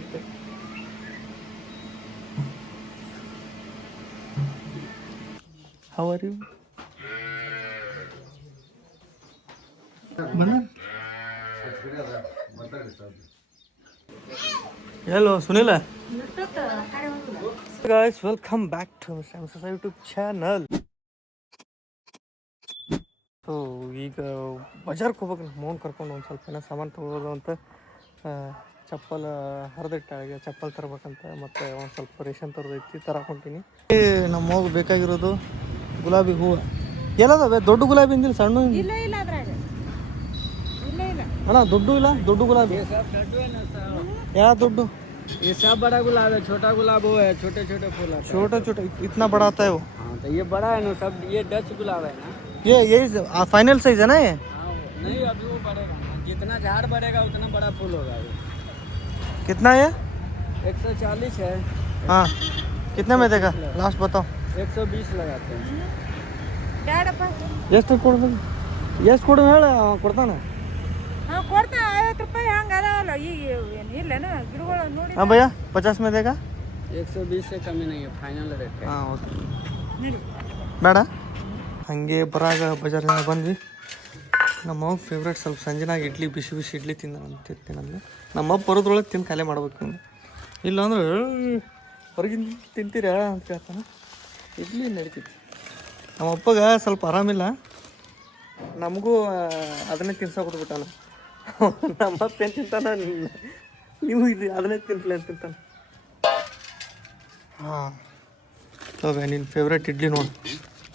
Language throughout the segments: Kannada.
Okay. How are you? Hello, Sunila. Guys, welcome back to Sam's YouTube channel. So ಈಗ ಬಜಾರ್ಗೆ ಹೋಗ್ಬೇಕು ನಮ್ಮ ಮೌನ್ ಕರ್ಕೊಂಡು ಒಂದು ಸ್ವಲ್ಪ ಏನೋ ಸಾಮಾನು ತೊಗೊಳೋದು ಅಂತ ಚಪ್ಪಲ್ ಹರಿದಿಟ್ಟಾಗ ಚಪ್ಪಲ್ ತರ್ಬೇಕಂತ ಮತ್ತು ಒಂದು ಸ್ವಲ್ಪ ರೇಷನ್ ತರದೈತಿ ತರಕೊಂತೀನಿ. ನಮ್ಮ ಮಗು ಬೇಕಾಗಿರೋದು ಗುಲಾಬಿ ಹೂವು ಎಲ್ಲದವೆ. ದೊಡ್ಡ ಗುಲಾಬಿ ಇಂದಿಲ್ಲ, ಸಣ್ಣ ಅಣ್ಣ, ದೊಡ್ಡ ಇಲ್ಲ, ದೊಡ್ಡ ಗುಲಾಬಿ ಯಾವ ದೊಡ್ಡ? ये सब बड़ा गुलाब है, छोटा गुलाब वो है, छोटे छोटे फूल है। छोटा छोटा इतना बड़ा आता है वो? हाँ तो ये बड़ा है ना सब, ये डच गुलाब है ना। ये फाइनल साइज है ना ये? हाँ नहीं अभी वो बढ़ेगा ना, जितना झाड़ बढ़ेगा उतना बड़ा फूल होगा ये। कितना है? 140 है। हाँ कितने में देगा लास्ट बताओ? 120 लगाते हैं। ಎಷ್ಟು ಕೊಡ್ಬೇಕು? ಎಷ್ಟು ಕೊಡು ಹೇಳ, ಕೊಡ್ತಾನೆ. ಹಾಂ ಕೊಡ್ತಾನೆ, 50 ರೂಪಾಯಿ ಹಂಗೆ ಅದಾವಲ್ಲ ಈಗ ಇಲ್ಲೇನ ಗಿಡಗಳು ನೋಡಿ. हाँ भैया 50 में देगा? 120 से कमी नहीं है, फाइनल रेट है। ಹಾಂ ಓಕೆ ಬೇಡ. ಹಾಗೆ ಬರಾಗ ಬಜಾರಿಂದ ಬಂದ್ವಿ. ನಮ್ಮ ಫೇವ್ರೇಟ್ ಸ್ವಲ್ಪ ಸಂಜೆನಾಗ ಇಡ್ಲಿ, ಬಿಸಿ ಬಿಸಿ ಇಡ್ಲಿ ತಿನ್ನಂದ್ರೆ ನಮ್ಮಪ್ಪ ಬರೋದ್ರೊಳಗೆ ತಿಂದು ಖಾಲಿ ಮಾಡ್ಬೇಕು. ಇಲ್ಲಾಂದ್ರೆ ಹೊರಗಿನ ತಿಂತೀರಾ ಅಂತ ಕೇಳ್ತಾನೆ. ಇಡ್ಲಿ ನಡೀತೈತಿ. ನಮ್ಮಪ್ಪಗೆ ಸ್ವಲ್ಪ ಆರಾಮಿಲ್ಲ, ನಮಗೂ ಅದನ್ನೇ ತಿನ್ಸೋಕೊಟ್ಬಿಟ್ಟಾನ. ನಮ್ಮಪ್ಪ ಏನು ತಿಂತಾನ, ನೀವು ಇದು ಅದನ್ನೇ ತಿನ್ಸಲಿ ಅಂತ ತಿಂತಾನೆ. ಹಾಂ ಹೋಗ ನಿನ್ನ ಫೇವ್ರೇಟ್ ಇಡ್ಲಿ ನೋಡಿ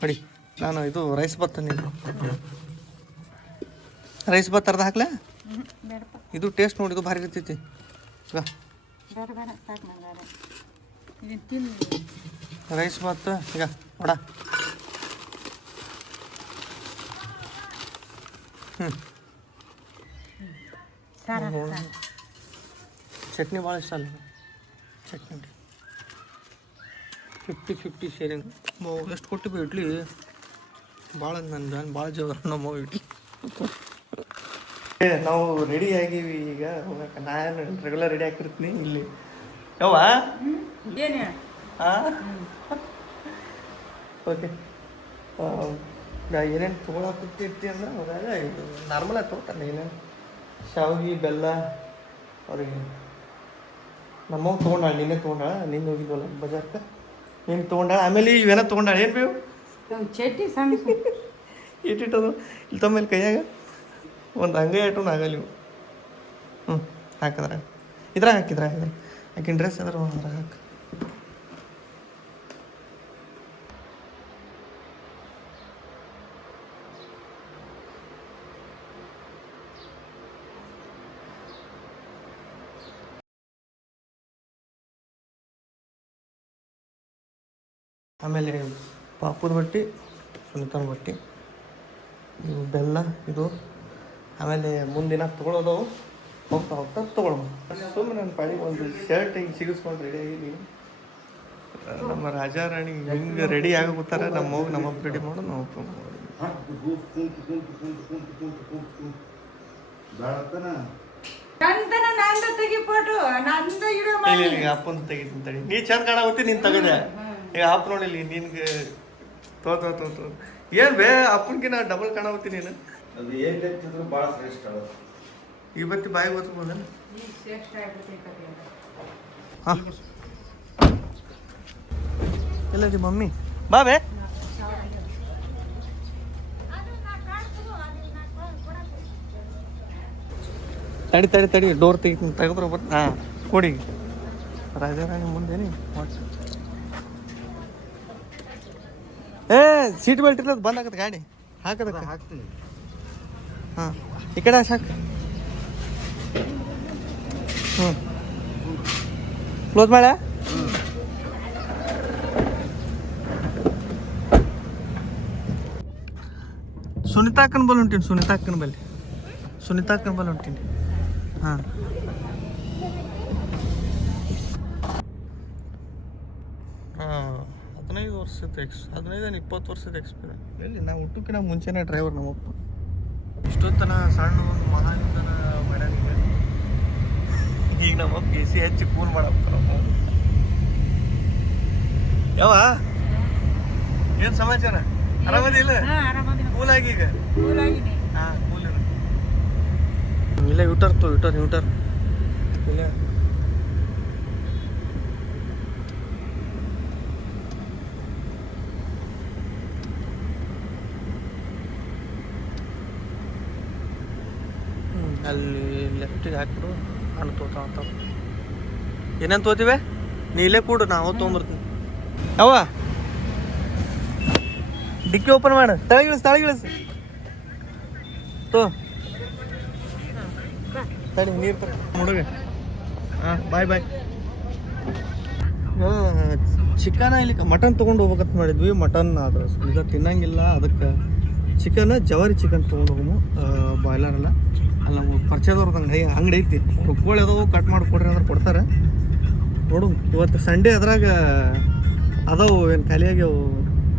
ನೋಡಿ. ನಾನು ಇದು ರೈಸ್ ಬಾತ್ ತಂದಿನಿ. ರೈಸ್ ಬಾತ್ ಅರ್ಧ ಹಾಕ್ಲಾ? ಇದು ಟೇಸ್ಟ್ ನೋಡಿ, ಇದು ಭಾರಿ ಇರ್ತೈತಿ. ರೈಸ್ ಬಾತ್ ಈಗ ನೋಡ. ಚಟ್ನಿ ಭಾಳ ಇಷ್ಟ ಅಲ್ಲ, ಚಟ್ನಿ 50-50 ಶೇರಿಂಗ್. ಎಷ್ಟು ಕೊಟ್ಟಿವಿ ಇಡ್ಲಿ ಭಾಳ, ನನ್ನ ಭಾಳ ಜವ ನಮ್ಮ ಇಡ್ಲಿ. ನಾವು ರೆಡಿ ಆಗೀವಿ ಈಗ ಹೋಗಕ್ಕೆ. ನಾನು ರೆಗ್ಯುಲರ್ ರೆಡಿ ಆಗಿರ್ತೀನಿ ಇಲ್ಲಿ. ಯವ್ವ ಹಾಂ ಓಕೆ. ಏನೇನು ತೊಗೊಳಕತ್ತಿರ್ತಿ ಅಂದ್ರೆ ಹೋದಾಗ ಇದು ನಾರ್ಮಲಾಗಿ ತೊಗೊತಾನೆ. ಏನೇನು ಶಾವಿಗೆ ಬೆಲ್ಲ ಅವ್ರಿಗೆ ನಮ್ಮವ್ರು ತೊಗೊಂಡಾಳ, ನಿನ್ನೆ ತೊಗೊಂಡಾಳ. ನಿನ್ನೆ ಹೋಗಿದ್ವಲ್ಲ ಬಜಾರ್ಗೆ, ನೀನು ತೊಗೊಂಡಾಳ. ಆಮೇಲೆ ಇವೇನೋ ತೊಗೊಂಡಾಳ. ಏನು ಬೇವು ಚಟ್ನಿ ಇಟ್ಟಿಟ್ಟದು ಇಲ್ಲಿ ತಮ್ಮೇಲೆ ಕೈಯಾಗ ಒಂದು ಹಂಗೆ ಇಟ್ಟು ಆಗಲ್ಲ ನೀವು. ಹಾಕಿದ್ರಾಗ ಇದ್ರಾಗ ಹಾಕಿದ್ರಾಗ ಆಕಿನ ಡ್ರೆಸ್ ಅದ್ರ ಅದ್ರಾಗ ಹಾಕಿ. ಆಮೇಲೆ ಪಾಪುದ ಬಟ್ಟೆ, ಸುನಿತನ ಬಟ್ಟೆ, ಇದು ಬೆಲ್ಲ ಇದು. ಆಮೇಲೆ ಮುಂದಿನ ತೊಗೊಳೋದವು ಹೋಗ್ತಾ ಹೋಗ್ತಾ ತೊಗೊಳ್ಬೋದು. ಸುಮ್ಮನೆ ನನ್ನ ಪಾಡಿಗೆ ಒಂದು ಶರ್ಟ್ ಹಿಂಗೆ ಸಿಗಿಸ್ಕೊಂಡು ರೆಡಿ ಆಗಿದ್ದೀನಿ. ನಮ್ಮ ರಾಜಾರಾಣಿ ಹಿಂಗೆ ರೆಡಿ ಆಗೋಗ್ತಾರೆ. ನಮ್ಮ ಹೋಗಿ ನಮ್ಮಪ್ಪ ರೆಡಿ ಮಾಡೋದು, ನಾವು ಈಗ ಅಪ್ಪನ ತೆಗಿತೀನಿ ತಡಿ. ನೀ ಚಂದ ಕಾಣಾಗುತ್ತೆ, ನೀನು ತೆಗದೆ. ಈಗ ಅಪ್ಪ ನೋಡಿಲ್ಲಿ ನಿನ್ಗೆ ತೋ ಏನು ಬೇ ಅಪ್ಪನ್ಕಿನ ಡಬಲ್ ಕಾಣಾಗುತ್ತೆ ನೀನು. ಅದು ಏನು ತೆಗ್ತಿದ್ರು ಭಾಳ ಶ್ರೇಷ್ಠ. ಇವತ್ತಿ ಬಾಯಿ ಗೊತ್ತಬೋದ? ಹಾಂ ಎಲ್ಲದಿ ಮಮ್ಮಿ ಬಾ ಬೇ. ತಡಿ ಡೋರ್ ತೆಗೆದ್ರೆ ಬರ್ತ. ಹಾಂ ಕೊಡಿ ರಾಜಾರಾಣಿ ಮುಂದೇನಿ. ಏ ಸೀಟ್ ಬೆಲ್ಟ್ ಇರೋದು ಬಂದ್ ಆಗತ್ತೆ ಗಾಡಿ ಹಾಕದಕ್ಕೆ. ಹಾಕ್ತೀನಿ. ಹಾಂ ಈ ಕಡೆ ಸಾಕು. ಕ್ಲೋಸ್ ಮಾಡ. ಸುನಿತಾಕ್ಕನ ಬಲ್ಲಿ ಹೊಂಟೀನಿ. ಸುನಿತಾಕ್ಕನ ಬಲ್ಲಿ ಹೊಂಟೀನಿ. ಹಾಂ 15 ವರ್ಷದ 15-20 ವರ್ಷದ ಎಕ್ಸ್ಪೀರಿಯನ್ಸ್. ಎಲ್ಲಿ ನಾವು ಹುಟ್ಟಕ್ಕಿಂತ ಮುಂಚೆನೇ ಡ್ರೈವರ್ ನಮ್ಮಪ್ಪ. ಇಷ್ಟೊತ್ತನ ಸಣ್ಣ ಒಂದು ಮಹಾನಿಂದನ ಮಾಡ್ಯಾನಿಗೆ ಈಗ ನಮ್ಮ PC ಹಚ್ಚಿ ಕೂಲ್ ಮಾಡಬೇಕು. ಯಾವ ಏನ್ ಸಮಾಚಾರ? ಆರಾಮದಿಲ್ಲ? ಕೂಲ್ ಆಗಿ ಈಗ ಹಾ ಕೂಲ್ ಇಲ್ಲ. ಯೂಟರ್ ಇಲ್ಲ. ಅಲ್ಲಿ ಲೆಫ್ಟಿಗೆ ಹಾಕ್ಬಿಡು. ನಾನು ತೋತಾವ ಏನೇನು ತೋತಿವೆ ನೀ ಇಲ್ಲೇ ಕೂಡು, ನಾವು ತೊಗೊಂಬರ್ತೀನಿ. ಯಾವ ಡಿಕ್ಕಿ ಓಪನ್ ಮಾಡು, ತಳಗಿಳಿಸ್ ತೋ ತಡಿ ನೀರು ತರ ಹುಡುಗ. ಹಾಂ ಬಾಯ್. ಚಿಕನ ಇಲ್ಲಿ ಮಟನ್ ತೊಗೊಂಡು ಹೋಗ್ಬೇಕಂತ ಮಾಡಿದ್ವಿ. ಮಟನ್ ಆದ್ರೆ ಈಗ ತಿನ್ನಂಗಿಲ್ಲ, ಅದಕ್ಕೆ ಚಿಕನ್ ಜವಾರಿ ಚಿಕನ್ ತೊಗೊಂಡು ಹೋಗು. ಬಾಯ್ಲರ್ ಅಲ್ಲ, ಅಲ್ಲಿ ನಮ್ಮ ಪರಿಚಯದವ್ರದ್ದು ಅಂಗಡಿ ಐತಿ. ಅವ್ರು ಕೋಳಿ ಅದಾವು, ಕಟ್ ಮಾಡಿ ಕೊಡ್ರಿ ಅಂದ್ರೆ ಕೊಡ್ತಾರೆ. ನೋಡು ಇವತ್ತು ಸಂಡೇ ಅದ್ರಾಗ ಅದಾವು ಏನು ಖಾಲಿಯಾಗಿ ಅವು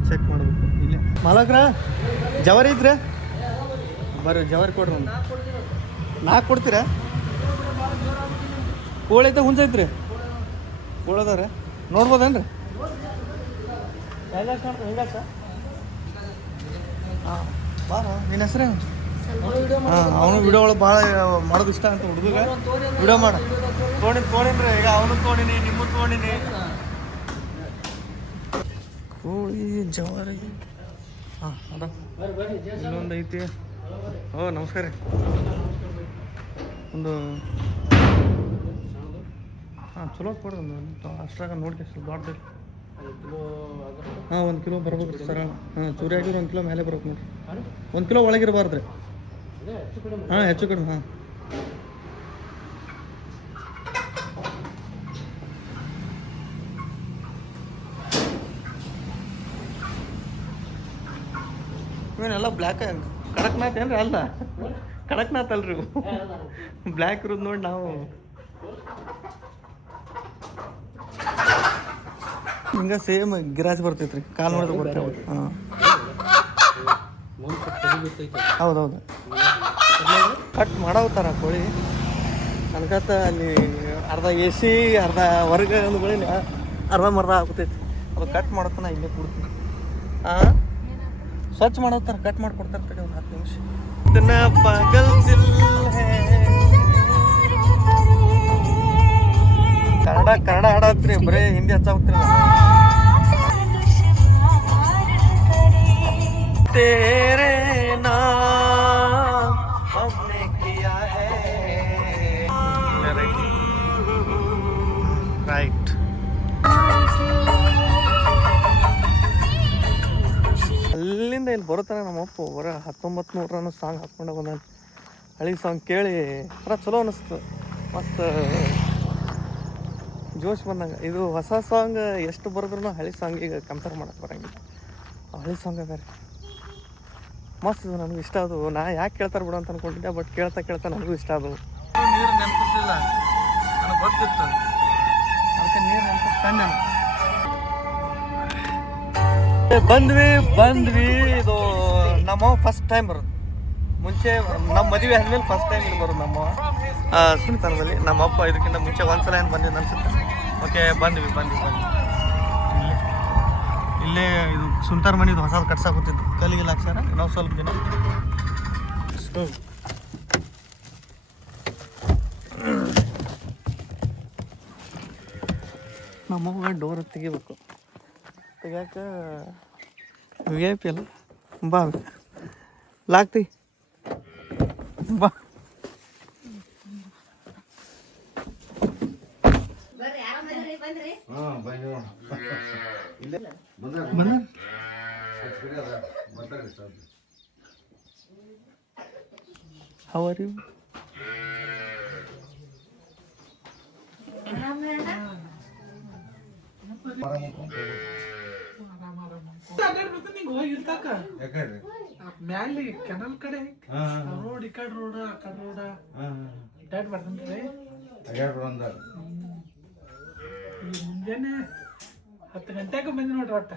ಚೆಕ್ ಮಾಡ್ಬೇಕು. ಇಲ್ಲೇ ಮಾಲಕ್ರ ಜವಾರಿ ಐತ್ರಿ, ಬರ್ರಿ ಜವಾರಿ ಕೊಡ್ರಿ. ಒಂದು 4 ಕೊಡ್ತೀರಾ? ಕೋಳಿ ಐತೆ, ಹುಂಜ ಐತ್ರಿ, ಕೋಳಿ ಅದಾವ್ರಿ, ನೋಡ್ಬೋದೇನ್ರಿ? ಹೆಂಗ ಸರ್? ಹಾಂ ಬಾರ, ನಿನ್ನ ಹೆಸ್ರು? ಹಾಂ, ಅವನು ವಿಡಿಯೋ ಒಳಗೆ ಭಾಳ ಮಾಡೋದು ಇಷ್ಟ ಅಂತ ಹುಡುಗ. ವಿಡಿಯೋ ಮಾಡ ತೊಗೊಂಡಿನ್ರಿ. ಈಗ ಅವನು ತೊಗೊಂಡಿನಿ, ನಿಮ್ಮ ತೊಗೊಂಡಿನಿ. ಕೋಳಿ ಜವಾರಿ ಹಾಂ ಅದ ಇಲ್ಲೊಂದು ಐತಿ. ಓ ನಮಸ್ಕಾರ ರೀ. ಒಂದು ಹಾಂ ಚಲೋ ಕೊಡ್ರಿ. ಒಂದು ಅಷ್ಟ್ರಾಗ ನೋಡ್ಕೆ ಸ್ವಲ್ಪ ದೊಡ್ಡ. ಹಾಂ 1 ಕಿಲೋ ಬರ್ಬೇಕು ರೀ ಸರ. ಹಾಂ ಚೂರಿ ಆಗಿರೋ 1 ಕಿಲೋ ಮೇಲೆ ಬರ್ಬೇಕು ನೋಡಿರಿ. 1 ಕಿಲೋ ಒಳಗಿರಬಾರ್ದು ರೀ. ಹಾಂ ಹೆಚ್ಚು ಕಡಿಮೆ. ಹಾಂ ಇವೇನೆಲ್ಲ ಬ್ಲ್ಯಾಕ್ ಕಡಕ್ನಾಥ್ ಏನ್ರಿ? ಅಲ್ಲ ಕಡಕ್ನಾಥ್ ಅಲ್ರಿ, ಬ್ಲ್ಯಾಕ್ ಇರೋದು ನೋಡಿ ನಾವು ಹಿಂಗೆ ಸೇಮ್ ಗಿರಾಜ್ ಬರ್ತೈತ್ರಿ, ಕಾಲು ನೋಡಿದ್ರೆ ಬರ್ತೇವೆ. ಹಾಂ ಹೌದೌದು, ಕಟ್ ಮಾಡಾವ್ತಾರ ಕೋಳಿ. ಅನ್ಕತ್ತ ಅಲ್ಲಿ ಅರ್ಧ AC ಅರ್ಧ ಹೊರಗೆ ಒಂದು ಗಳಿಲ್ಲ, ಅರ್ಧ ಆಗ್ತೈತಿ. ಅದು ಕಟ್ ಮಾಡ್ತಾನ ಇಲ್ಲೇ ಕೊಡ್ತೀನಿ. ಹಾಂ ಸ್ವಚ್ಛ ಮಾಡೋತಾರ, ಕಟ್ ಮಾಡಿಕೊಡ್ತಾರೆ. ತಡಿ ಒಂದು 10 ನಿಮಿಷ. ಇದನ್ನ ಪಾಗಲ್ ದಿಲ್ ಹೇ ಕನ್ನಡ ಹಾಡತ್ರಿ, ಬರೀ ಹಿಂದಿ ಹಚ್ಚಾಗ್ತೀರಿ. तेरे नाम हमने किया है राइट. ಅಲ್ಲಿಂದ ಇಲ್ಲಿ ಬರುತ್ತಾನೆ ನಮ್ಮಪ್ಪ. ಬರ 1900 ಸಾಂಗ್ ಹಾಕ್ಕೊಂಡು ಬಂದಾನೆ. ಹಳಿ ಸಾಂಗ್ ಕೇಳಿ ಚಲೋ ಅನ್ನಿಸ್ತು, ಮಸ್ತ್ ಜೋಶ್ ಬಂದಂಗೆ. ಇದು ಹೊಸ ಸಾಂಗ್ ಎಷ್ಟು ಬರೆದ್ರೂ ಹಳಿ ಸಾಂಗಿಗೆ ಕಂಪೇರ್ ಮಾಡಕ್ಕೆ ಬರೋಂಗಿಲ್ಲ. ಹಳಿ ಸಾಂಗ್ ಬೇರೆ ಮಸ್ತ್ ಇದು, ನನಗೂ ಇಷ್ಟ ಅದು. ನಾ ಯಾಕೆ ಕೇಳ್ತಾರೆ ಬಿಡು ಅಂತ ಅನ್ಕೊಂಡಿದ್ದೆ, ಬಟ್ ಕೇಳ್ತಾ ನನಗೂ ಇಷ್ಟ ಅದು. ನೀರು ನೆನಪಿಲ್ಲ, ನನಗೆ ಗೊತ್ತಿತ್ತು, ಅದಕ್ಕೆ ನೀರು ನೆನಪಿಸ್ಕೊಂಡೆ. ಬಂದ್ವಿ. ಇದು ನಮ್ಮ ಫಸ್ಟ್ ಟೈಮ್ ಬರೋದು. ಮುಂಚೆ ನಮ್ಮ ಮದುವೆ ಆದ್ಮೇಲೆ ಫಸ್ಟ್ ಟೈಮ್ ಇಲ್ಲಿ ಬರೋದು ನಮ್ಮ ಸುಲ್ತಾನದಲ್ಲಿ. ನಮ್ಮಪ್ಪ ಇದಕ್ಕಿಂತ ಮುಂಚೆ ಒಂದ್ಸಲ ಏನು ಬಂದಿದ್ದು ಅನ್ಸುತ್ತೆ. ಓಕೆ ಬಂದ್ವಿ. ಇಲ್ಲೇ ಇದು ಸುಲ್ತಾನ ಮನಿದು ಹೊಸದು ಕಟ್ಸಾಕತ್ತಿದ್ದು, ಕಲ್ಲಿಗೆ ಹಾಕ್ಸಾರ. ನಾವು ಸ್ವಲ್ಪ ದಿನ ನಮ್ಮವ್ವ ಡೋರ್ ತೆಗಿಬೇಕು. ತೆಗ್ಯಾಕ VIP ಅಲ್ಲ, ಬಾ ಲಾಕ್ತಿ ಬಾ. How are you? ಮ್ಯಾಲಿ ಕೆನಲ್ ಕಡೆ ರೋಡ್, ಈ ಕಡೆ ರೋಡ್, ಆ ಕಡೆ ರೋಡ್ ಅಡ್ಡಾಡ್ ಬರ್ತಂತ್ರಿ. ಮುಂಜಾನೆ 10 ಗಂಟೆಗೆ ಬಂದಿ ನೋಡ್ರಿ. ಒಟ್ಟ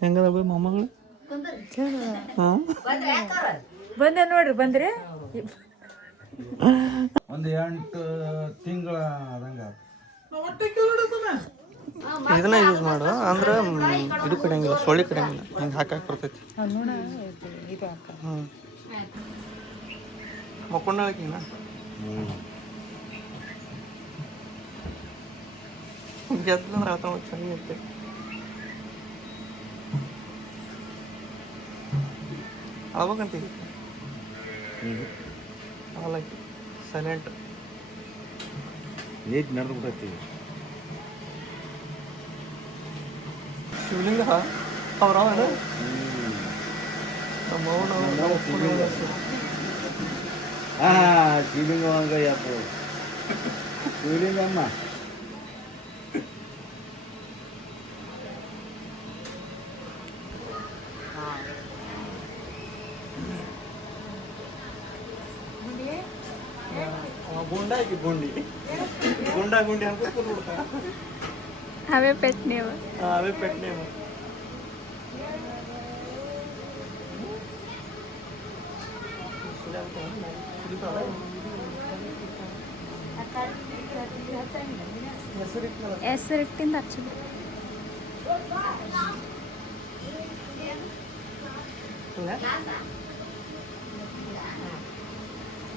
ಹೆಂಗದ ಮೊಮ್ಮಗಳು? ಬಂದೆ ನೋಡ್ರಿ ಬಂದ್ರಿ ಒಂದು 8 ತಿಂಗಳ ಆದಂಗ ಇದನ್ನ ಯೂಸ್ ಮಾಡು ಅಂದ್ರೆ ಇದು ಕಡಿಯಂಗಿಲ್ಲ, ಸೊಳ್ಳೆ ಕಡಿಯಂಗಿಲ್ಲ, ಹಿಂಗೆ ಹಾಕಕ್ಕೆ ಬರ್ತೈತಿ. ನೋಡ ಇದು ಹಾಕ ಹ್ಞೂ ಮಕ್ಕೊಂಡಾಕಿನ ಗೆದ್ದಂದ್ರೆ ಆತ ಚೆನ್ನಾಗಿರುತ್ತೆ. ಅವಾಗಂತ ಅವಲಕ್ಕಿ ಸೈಲೆಂಟ್ ನೀಟ್ ನಡೆದು ಬಿಟ್ಟೈತಿ. ಶಿವಲಿಂಗ ಅವ್ರವನ ನಮ್ಮ ಶಿವಲಿಂಗ ಹಂಗ ಯಾಕೆ ಶಿವಲಿಂಗ ಅಮ್ಮ ಗುಂಡ ಗುಂಡಿ ಗುಂಡಿ ಅಂತ ಕೂತ್ಬಿಡ್ತಾನೆ. ಅವೇ ಪೆಟ್ ನೀವು. ಅವೇ ಪೆಟ್ ನೇಮ್. ಹೆಸರಿಟ್ಟಿಂದ ಹಚ್ಚದು.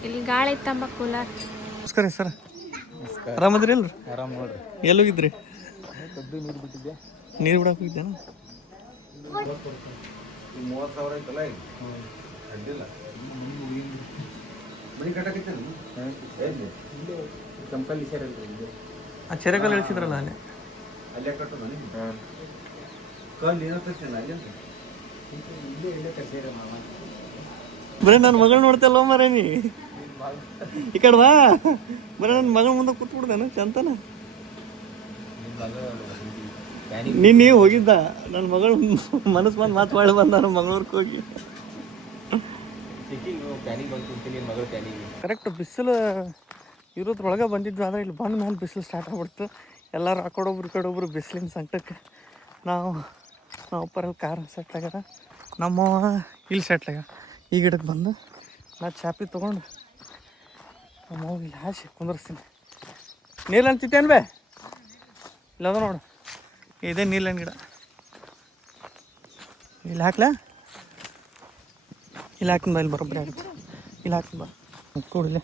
ಇಲ್ಲಿ ಗಾಳಿ ತಂಬ ಕೂಲರ್. ನಮಸ್ಕಾರ ಸರ್, ಆರಾಮದ್ರಿ ಅಲ್ರಿ? ಆರಾಮ್ ನೋಡ್ರಿ. ಎಲ್ಲೋಗಿದ್ರಿ? ನೀರು ಬಿಟ್ಟಿದ್ದೆ. ನೀರು ಬಿಡಕ್ಕೆ ಹೋಗಿದ್ದೇನ? 30,000 ಐತಲ್ಲ ಈಗ ಅಡ್ಡಿಲ್ಲ. ಮನೆ ಕಟ್ಟಕತ್ತೇನು ಕಂಪಲ್ಲಿ ಸೇರಲ್ರಿ. ಆ ಚೆರೆಕಲ್ಲು ಇಳಿಸಿದ್ರಲ್ಲ ಅಲ್ಲೇ ಅಲ್ಲೇ ಕಟ್ಟು ಮನೆ ಕಲ್ಲು ಏನೋ ತಕ್ಷಣ ಅಲ್ಲಿ ಅಂತ ಇಲ್ಲೇ ಕರ್ಸೇರ ಮಾಮ. ಬರೀ ನನ್ನ ಮಗಳು ನೋಡ್ತಲ್ಲ ಮರ ನೀ ಈ ಕಡೆ ಬಾ. ಬರೀ ನನ್ನ ಮಗಳ ಮುಂದೆ ಕೂತ್ಬಿಡ್ದೇನ ಚಂತನ. ನೀವು ಹೋಗಿದ್ದ ನನ್ನ ಮಗಳು ಮನಸ್ಸು ಬಂದು ಮಾತು ಬಂದ ನಮ್ಮ ಮಂಗಳೂರಿಗೆ ಹೋಗಿ. ಕರೆಕ್ಟ್ ಬಿಸಿಲು ಇರೋದ್ರೊಳಗೆ ಬಂದಿದ್ವಿ, ಆದರೆ ಇಲ್ಲಿ ಬಂದ ಮೇಲೆ ಬಿಸಿಲು ಸ್ಟಾರ್ಟ್ ಆಗ್ಬಿಡ್ತು. ಎಲ್ಲರೂ ಆ ಕಡೊಬ್ರು ಬಿಸಿಲಿನ ಸಂಕಟಕ್ಕೆ ನಾವು ಪರಲ್ಲಿ ಕಾರ್ ಸೆಟ್ಲಾಗ್ಯದ, ನಮ್ಮವ ಇಲ್ಲಿ ಸೆಟ್ಲಾಗ್ಯ. ಈ ಗಿಡಕ್ಕೆ ಬಂದು ನಾ ಚಾಪಿ ತೊಗೊಂಡು ನಮ್ಮವ ಇಲ್ಲಿ ಹಾಸಿ ಕುಂದರ್ಸ್ತೀನಿ. ನೀರು ಅಂತಿತ್ತೇನು ಬೇ? ಇಲ್ಲದ ನೋಡು, ಇದೇ ನೀಲನ್ ಗಿಡ. ಇಲ್ಲಿ ಹಾಕ್ಲಾ? ಇಲ್ಲಿ ಹಾಕಿನ ಬಾ, ಇಲ್ಲಿ ಬರೋಬ್ಬರಿ ಆಗುತ್ತೆ. ಇಲ್ಲಿ ಹಾಕಿನ ಬಾ ಕೂಡಲೇ.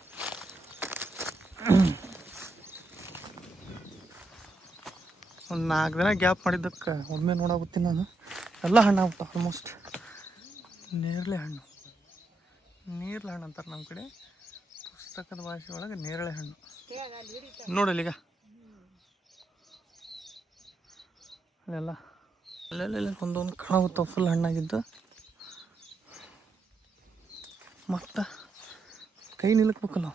ಒಂದು 4 ದಿನ ಗ್ಯಾಪ್ ಮಾಡಿದ್ದಕ್ಕೆ ಒಮ್ಮೆ ನೋಡಾಗುತ್ತೀನಿ ನಾನು. ಎಲ್ಲ ಹಣ್ಣು ಆಗ್ಬಿಟ್ಟು ಆಲ್ಮೋಸ್ಟ್. ನೇರಳೆ ಹಣ್ಣು ಅಂತಾರೆ ನಮ್ಮ ಕಡೆ, ಪುಸ್ತಕದ ಭಾಷೆ ಒಳಗೆ ನೇರಳೆ ಹಣ್ಣು ನೋಡಲ್ಲ. ಈಗ ಅಲ್ಲೆಲ್ಲ ಅಲ್ಲೆಲ್ಲ ಒಂದೊಂದು ಕಾಣಾಗುತ್ತಾವ ಫುಲ್ ಹಣ್ಣಾಗಿದ್ದು. ಮತ್ತು ಕೈ ನಿಲ್ಲಕ್ಬೇಕಲ್ಲ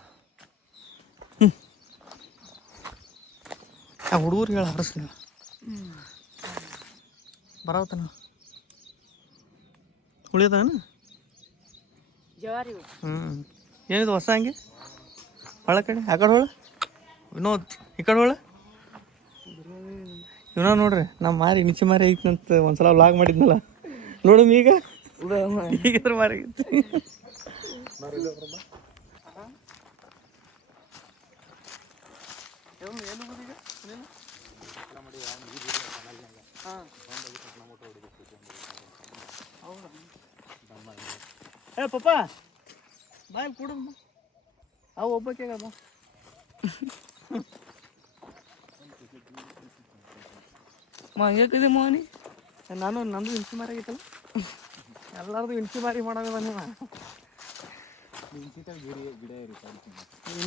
ಆ ಹುಡುಗರಿಗೆ ಹೇಳಿ ಹರಿಸ್ಲಿಲ್ಲ ಬರಾವತ್ತಾನ ಉಳಿಯೋದೇನು? ಜವಾರಿ ಏನಿದು ಹೊಸ ಹಂಗೆ ಹೊಳ ಕಡೆ ಆ ಕಡೆ ಹೊಳ ವಿನೋದ್ ಈ ಕಡೆ ಹೊಳ ಇವನ ನೋಡ್ರಿ. ನಮ್ಮ ಮಾರಿ ಮಿಂಚಿ ಮಾರಿ ಐತಂತ ಒಂದ್ಸಲ ವ್ಲಾಗ್ ಮಾಡಿದ್ನಲ್ಲ, ನೋಡು ಈಗಿದ್ರ ಮಾರಿ ಐತಿ. ಏ ಪಪ್ಪ ಬಾಯ್ ಕೂಡ ಅವು ಒಬ್ಬಕ್ಕೆ ಬಾ. ಮಂಗಕ್ಕಿದೆ ಮೋನಿ. ನಂದು ಇನ್ಸಿ ಮಾರಿ ಆಗೈತಲ್ಲ, ಎಲ್ಲರದು ಇನ್ಸಿ ಮಾರಿ ಮಾಡೋದು ನೀವು.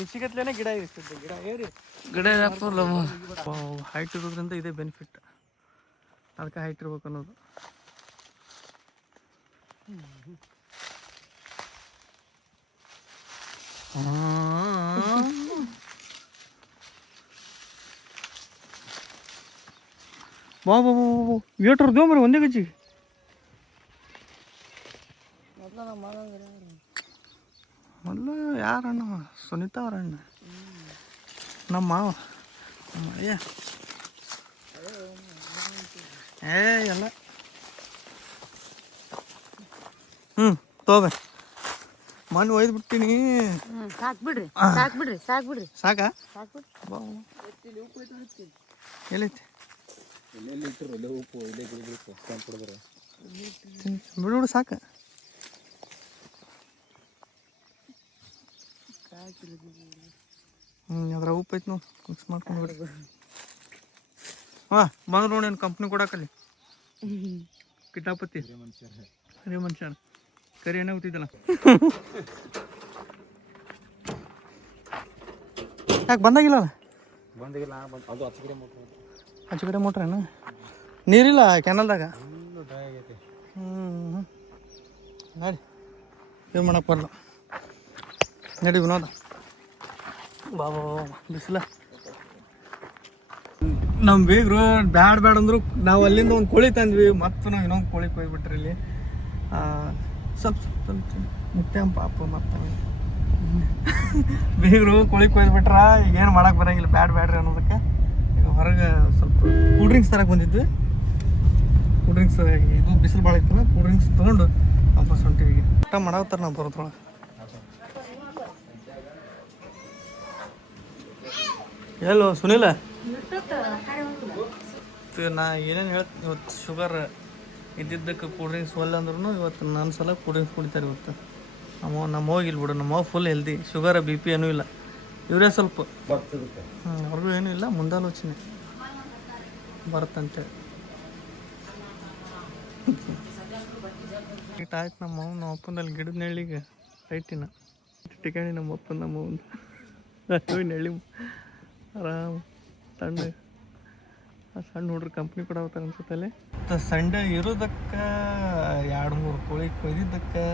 ಇನ್ಸಿಗತ್ಲೇನೆ ಗಿಡ ಇರಿಸಿದ್ದೆ, ಗಿಡ ಏರಿ ಗಿಡ ಹೈಟ್ ಇರೋದ್ರಿಂದ ಇದೇ ಬೆನಿಫಿಟ್. ಅದಕ್ಕೆ ಹೈಟ್ ಇರ್ಬೇಕು ಅನ್ನೋದು. ಬಾ ಬಾ ಬಾ ಏಟ್ರ ದೇವ್ರಿ ಒಂದೇ ಗಜ್ಜಿಗೆ. ಮೊದಲು ಯಾರ ಅಣ್ಣ? ಸುನೀತಾ ಅವ್ರ ಅಣ್ಣ, ನಮ್ಮ ಮಾವ ಮಳೆಯ. ಎಲ್ಲ ಹ್ಞೂ ತಗೋಬೆ ಮಣ್ಣು ಒಯ್ದು ಬಿಡ್ತೀನಿ. ಸಾಕು ಬಿಡ್ರಿ ಸಾಕಾ ಸಾಕು ಬಾ ಎಲ್ಲೈತಿ ಬಿಡು ಬಿಡು ಸಾಕು. ಅದ್ರಾಗ ಉಪ್ಪು ಐತಿ ನೋಡಿ ಮಿಕ್ಸ್ ಮಾಡ್ಕೊಂಡು ಬಿಡಿ. ಹಾಂ ಬಂದು ನೋಡಿ ಏನು ಕಂಪ್ನಿ ಕೊಡಕಲ್ಲಿ ಕಿಟಾಪತಿ ಅರೇ ಮನುಷ್ಯ ಕರಿ ಏನೇ ಗೊತ್ತಿದ್ದಲ್ಲ. ಯಾಕೆ ಬಂದಾಗಿಲ್ಲ ಆಚೆ ಕಡೆ ಮೋಟ್ರೇನು ನೀರಿಲ್ಲ ಕ್ಯಾನಲ್ದಾಗ. ನಡಿ ಏನು ಮಾಡಕ್ಕೆ ಬರಲ್ಲ. ನಡಿ ವಿನೋದ ಬಾಬಾ ಬಿಸಿಲ. ನಮ್ಮ ಬೀಗರು ಬ್ಯಾಡ ಅಂದ್ರು ನಾವು ಅಲ್ಲಿಂದ ಒಂದು ಕೋಳಿ ತಂದ್ವಿ, ಮತ್ತು ನಾವು ಇನ್ನೊಂದು ಕೋಳಿ ಕೊಯ್ಬಿಟ್ರಿ ಇಲ್ಲಿ. ಸ್ವಲ್ಪ ಮುತ್ತೆ ಪಾಪ ಮತ್ತು ಬೀಗರು ಕೋಳಿ ಕೊಯ್ದುಬಿಟ್ರ. ಈಗೇನು ಮಾಡಕ್ಕೆ ಬರೋಂಗಿಲ್ಲ ಬ್ಯಾಡ್ರಿ ಅನ್ನೋದಕ್ಕೆ ಈಗ ಹೊರಗೆ ಸ್ವಲ್ಪ ಕೂಲ್ ಡ್ರಿಂಕ್ಸ್ ತರಕ್ಕೆ ಬಂದಿದ್ವಿ. ಕೂಲ್ ಡ್ರಿಂಕ್ಸ್ ಇದು ಬಿಸಿಲು ಭಾಳ ಇತ್ತಲ್ಲ, ಕೂಲ್ ಡ್ರಿಂಕ್ಸ್ ತೊಗೊಂಡು ವಾಪಸ್ ಹೊಂಟಿವಿ. ಊಟ ಮಾಡಾವ್ತಾರೆ ನಾವು ಬರೋದ್ರೊಳಗೆ. ಎಲ್ಲೋ ಸುನಿಲ ನಾ ಏನೇನು ಹೇಳ್ತೀನಿ ಇವತ್ತು ಶುಗರ್ ಇದ್ದಿದ್ದಕ್ಕೆ ಕೂಲ್ ಡ್ರಿಂಕ್ಸ್ ಒಲ್ಲ ಅಂದ್ರೂ ಇವತ್ತು ನನ್ನ ಸಲ ಕೂಲ್ ಡ್ರಿಂಕ್ಸ್ ಕುಡಿತಾರೆ ಇವತ್ತು. ನಮ್ಮ ಹೋಗಿಲ್ಲ ಬಿಡು, ನಮ್ಮ full healthy, sugar B P ಏನೂ ಇಲ್ಲ. ಇವರೇ ಸ್ವಲ್ಪ ಅವ್ರಿಗೂ ಏನೂ ಇಲ್ಲ, ಮುಂದಾಲೋಚನೆ ಬರುತ್ತಂತೇಳಿ. ಇಟ್ಟು ಆಯ್ತು ನಮ್ಮ ಅಪ್ಪಂದಲ್ಲಿ ಗಿಡದ ನೆಳ್ಳಿಗೆ ರೈಟಿನ ಟಿಕಾಣಿ ನಮ್ಮ ಅಪ್ಪನ ನಮ್ಮ ನೆಳ್ಳಿ ಆರಾಮ್ ತಣ್ಣ. ಸಣ್ಣ ಹುಡ್ರು ಕಂಪ್ನಿ ಕೊಡಾವತ್ತಾರ ಅನ್ಸುತ್ತಲ್ಲಿ. ಸಂಡೇ ಇರೋದಕ್ಕೆ 2-3 ಕೋಳಿ ಕೊಯ್ದಿದ್ದಕ್ಕೆ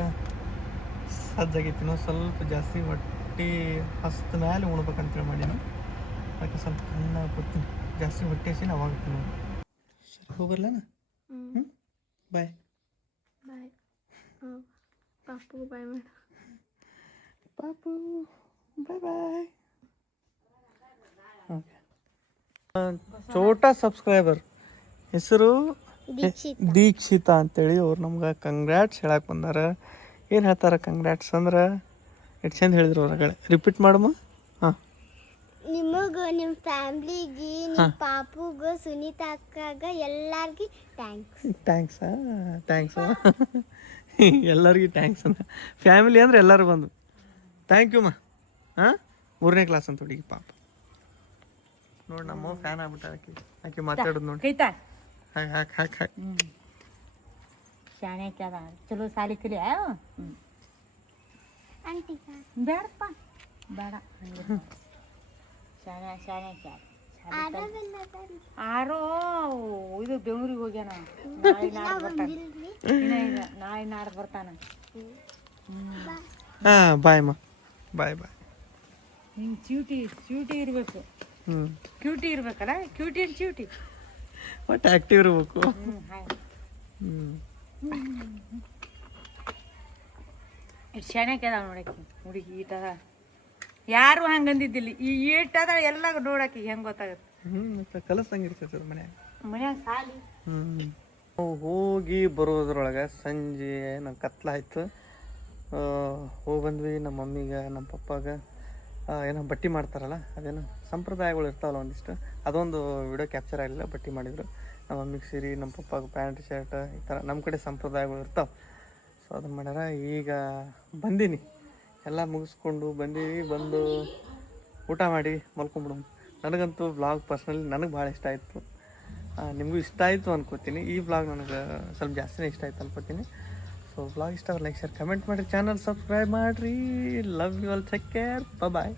ಸಜ್ಜಾಗೈತಿ. ಇನ್ನೂ ಸ್ವಲ್ಪ ಜಾಸ್ತಿ ಹೊಟ್ಟೆ ಹಸ್ತ ಮೇಲೆ ಉಣ್ಬೇಕಂತೇಳಿ ಮಾಡೀನಿ. ಅದಕ್ಕೆ ಸ್ವಲ್ಪ ತಣ್ಣ ಕೊಡ್ತೀನಿ, ಜಾಸ್ತಿ ಹೊಟ್ಟೆ ಹಸಿನ ಅವಾಗ ತಿನ್ನೋದು. ಸರಿ ಹೋಗ್ಬರ್ಲನ? ಹ್ಞೂ ಬಾಯ್ ಬಾಯ್. ಪಾಪು ಬಾಯ್ ಮೇಡ. ಪಾಪು ಬಾಯ್ ಬಾಯ್. ಓಕೆ. ಚೋಟ ಸಬ್ಸ್ಕ್ರೈಬರ್ ಹೆಸರು ದೀಕ್ಷಿತಾ ಅಂತೇಳಿ ಅವ್ರು ನಮ್ಗೆ ಕಂಗ್ರ್ಯಾಟ್ಸ್ ಹೇಳಕ್ಕೆ ಬಂದಾರ. ಏನು ಹೇಳ್ತಾರೆ ಕಂಗ್ರ್ಯಾಟ್ಸ್ ಅಂದ್ರೆ ಎಷ್ಟು ಚಂದ ಹೇಳಿದ್ರು ಹೊರಗಡೆ. ರಿಪೀಟ್ ಮಾಡಮ್ಮ. ಹಾಂ, ನಿಮಗೂ ನಿಮ್ಮ ಫ್ಯಾಮ್ಲಿಗೆ ನಿಮ್ಮ ಪಾಪುಗೂ ಸುನೀತಾ ಅಕ್ಕಗ ಎಲ್ಲಾರ್ಗಿ ಥ್ಯಾಂಕ್ಸ್. ಥ್ಯಾಂಕ್ಸ್ ಎಲ್ಲರಿಗೂ ಥ್ಯಾಂಕ್ಸ್ ಅಂತ. ಫ್ಯಾಮಿಲಿ ಅಂದ್ರೆ ಎಲ್ಲರೂ ಬಂದು ಥ್ಯಾಂಕ್ ಯು ಮಾ. ಹಾಂ, 3ನೇ ಕ್ಲಾಸ್ ಅಂತ ಹುಡುಗಿ ಪಾಪ ನೋಡಿ. ನಮ್ಮ ಫ್ಯಾನ್ ಆಗ್ಬಿಟ್ಟ ಆಕೆ ಮಾತಾಡೋದು ನೋಡಿ. ಕೈತಾ ಹಾಕಿ ಶಾಣೆ ಕ್ಯಾದ ಚಲೋ ಸಾಲಿ ಕಲಿ. ಆಂಟಿ ಬೇಡಪ್ಪ ಬೇಡ. ಶಾಣೆ ಕ್ಯಾದ ಆರೋ ಇದು ಬೆಂಗಳೂರಿಗೆ ಹೋಗ್ಯಾನ. ನಾಳೆ ನಾಡ್ದು ಬರ್ತಾನ. ಹಾಂ ಬಾಯ್ ಮಾ, ಬಾಯ್ ಬಾಯ್. ಹಿಂಗೆ ಚ್ಯೂಟಿ ಇರಬೇಕು. ಕ್ಯೂಟಿ ಇರ್ಬೇಕಲ್ಲ, ಕ್ಯೂಟಿ ಅಂಡ್ ಚ್ಯೂಟಿ ಒಟ್ಟು ಆ್ಯಕ್ಟಿವ್ ಇರಬೇಕು. ಶಾಣ್ಯಾಕ ಅದಾವ ನೋಡಕ್ಕೆ ಹುಡುಗಿ. ಈಟದ ಯಾರು ಹಂಗಂದಿದ್ದಿಲ್ಲ. ಈ ಈಟದ ಎಲ್ಲ ನೋಡಕ್ಕೆ ಹೆಂಗೆ ಗೊತ್ತಾಗುತ್ತೆ. ಕಲಸಂಗಿರ್ತೈತೆ ಮನ್ಯಾಗ ಸಾಲಿ. ಹೋಗಿ ಬರೋದ್ರೊಳಗೆ ಸಂಜೆ ನಂಗೆ ಕತ್ಲಾಯ್ತು. ಹೋಗಿ ಬಂದ್ವಿ. ನಮ್ಮ ಮಮ್ಮಿಗೆ ನಮ್ಮ ಪಪ್ಪಾಗ ಏನೋ ಬಟ್ಟೆ ಮಾಡ್ತಾರಲ್ಲ, ಅದೇನು ಸಂಪ್ರದಾಯಗಳು ಇರ್ತಾವಲ್ಲ ಒಂದಿಷ್ಟು, ಅದೊಂದು ವಿಡಿಯೋ ಕ್ಯಾಪ್ಚರ್ ಆಗಲಿಲ್ಲ. ಬಟ್ಟೆ ಮಾಡಿದರು. ನಮ್ಮ ಮಮ್ಮಿಗೆ ಸೀರೆ, ನಮ್ಮ ಪಪ್ಪಾಗ ಪ್ಯಾಂಟ್ ಶರ್ಟ್, ಈ ಥರ ನಮ್ಮ ಕಡೆ ಸಂಪ್ರದಾಯಗಳು ಇರ್ತಾವೆ. ಸೊ ಅದನ್ನು ಮಾಡ್ಯಾರ. ಈಗ ಬಂದೀನಿ, ಎಲ್ಲ ಮುಗಿಸ್ಕೊಂಡು ಬಂದೀವಿ. ಬಂದು ಊಟ ಮಾಡಿ ಮಲ್ಕೊಂಬಿಡು. ನನಗಂತೂ ವ್ಲಾಗ್ ಪರ್ಸ್ನಲಿ ನನಗೆ ಭಾಳ ಇಷ್ಟ ಆಯಿತು. ನಿಮಗೂ ಇಷ್ಟ ಆಯಿತು ಅನ್ಕೋತೀನಿ. ಈ ವ್ಲಾಗ್ ನನಗೆ ಸ್ವಲ್ಪ ಜಾಸ್ತಿನೇ ಇಷ್ಟ ಆಯ್ತು ಅನ್ಕೋತೀನಿ. ಸೊ ವ್ಲಾಗ್ ಇಷ್ಟ ಲೈಕ್ ಶೇರ್ ಕಮೆಂಟ್ ಮಾಡಿರಿ, ಚಾನಲ್ ಸಬ್ಸ್ಕ್ರೈಬ್ ಮಾಡಿರಿ. Love you all, take care, bye.